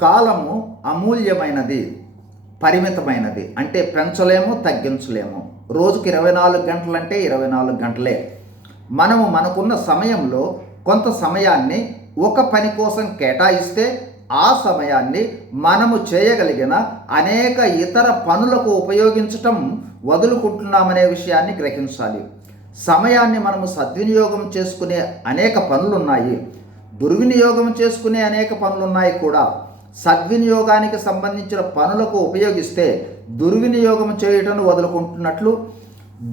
కాలము అమూల్యమైనది పరిమితమైనది. అంటే పెంచలేము తగ్గించలేము. రోజుకి ఇరవై నాలుగు గంటలంటే ఇరవై నాలుగు గంటలే. మనము మనకున్న సమయంలో కొంత సమయాన్ని ఒక పని కోసం కేటాయిస్తే ఆ సమయాన్ని మనము చేయగలిగిన అనేక ఇతర పనులకు ఉపయోగించటం వదులుకుంటున్నామనే విషయాన్ని గ్రహించాలి. సమయాన్ని మనము సద్వినియోగం చేసుకునే అనేక పనులు ఉన్నాయి దుర్వినియోగం చేసుకునే అనేక పనులు ఉన్నాయి కూడా. సద్వినియోగానికి సంబంధించిన పనులకు ఉపయోగిస్తే దుర్వినియోగం చేయటం వదులుకుంటున్నట్లు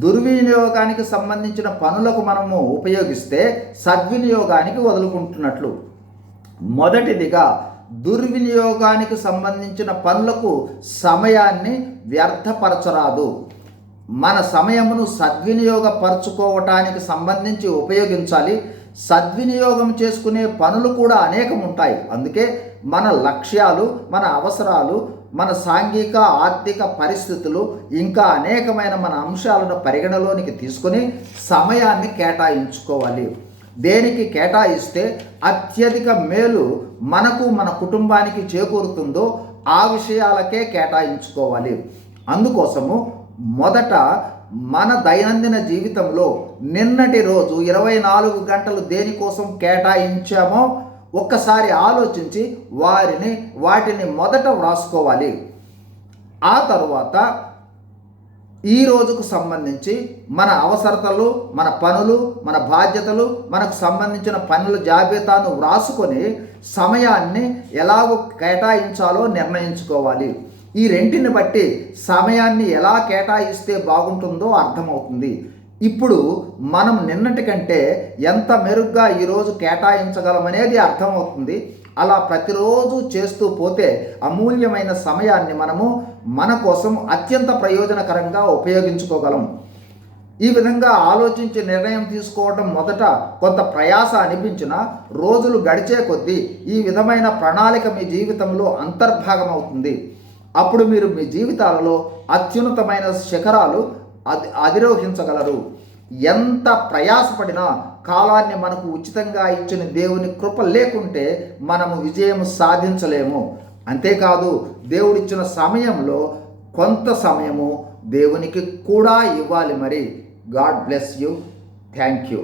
దుర్వినియోగానికి సంబంధించిన పనులకు మనము ఉపయోగిస్తే సద్వినియోగానికి వదులుకుంటున్నట్లు. మొదటిదిగా దుర్వినియోగానికి సంబంధించిన పనులకు సమయాన్ని వ్యర్థపరచరాదు. మన సమయమును సద్వినియోగపరచుకోవటానికి సంబంధించి ఉపయోగించాలి. సద్వినియోగం చేసుకునే పనులు కూడా అనేకం ఉంటాయి అందుకే మన లక్ష్యాలు మన అవసరాలు మన సాంఘిక ఆర్థిక పరిస్థితులు ఇంకా అనేకమైన మన అంశాలను పరిగణలోనికి తీసుకొని సమయాన్ని కేటాయించుకోవాలి. దేనికి కేటాయిస్తే అత్యధిక మేలు మనకు మన కుటుంబానికి చేకూరుతుందో ఆ విషయాలకే కేటాయించుకోవాలి. అందుకోసము మొదట మన దైనందిన జీవితంలో నిన్నటి రోజు ఇరవై నాలుగు గంటలు దేనికోసం కేటాయించామో ఒక్కసారి ఆలోచించి వారిని వాటిని మొదట వ్రాసుకోవాలి. ఆ తరువాత ఈ రోజుకు సంబంధించి మన అవసరతలు మన పనులు మన బాధ్యతలు మనకు సంబంధించిన పనుల జాబితాను వ్రాసుకొని సమయాన్ని ఎలాగో కేటాయించాలో నిర్ణయించుకోవాలి. ఈ రెంటిని బట్టి సమయాన్ని ఎలా కేటాయిస్తే బాగుంటుందో అర్థమవుతుంది. ఇప్పుడు మనం నిన్నటి కంటే ఎంత మెరుగ్గా ఈరోజు కేటాయించగలమనేది అర్థమవుతుంది. అలా ప్రతిరోజు చేస్తూ పోతే అమూల్యమైన సమయాన్ని మనము మన కోసం అత్యంత ప్రయోజనకరంగా ఉపయోగించుకోగలం. ఈ విధంగా ఆలోచించి నిర్ణయం తీసుకోవడం మొదట కొంత ప్రయాస అనిపించిన రోజులు గడిచే కొద్దీ ఈ విధమైన ప్రణాళిక మీ జీవితంలో అంతర్భాగం అవుతుంది అప్పుడు మీరు మీ జీవితాలలో అత్యున్నతమైన శిఖరాలు అది అధిరోహించగలరు. ఎంత ప్రయాసపడినా కాలాన్ని మనకు ఉచితంగా ఇచ్చిన దేవుని కృప లేకుంటే మనము విజయం సాధించలేము. అంతేకాదు దేవుడిచ్చిన సమయంలో కొంత సమయము దేవునికి కూడా ఇవ్వాలి మరి. God bless you. Thank you.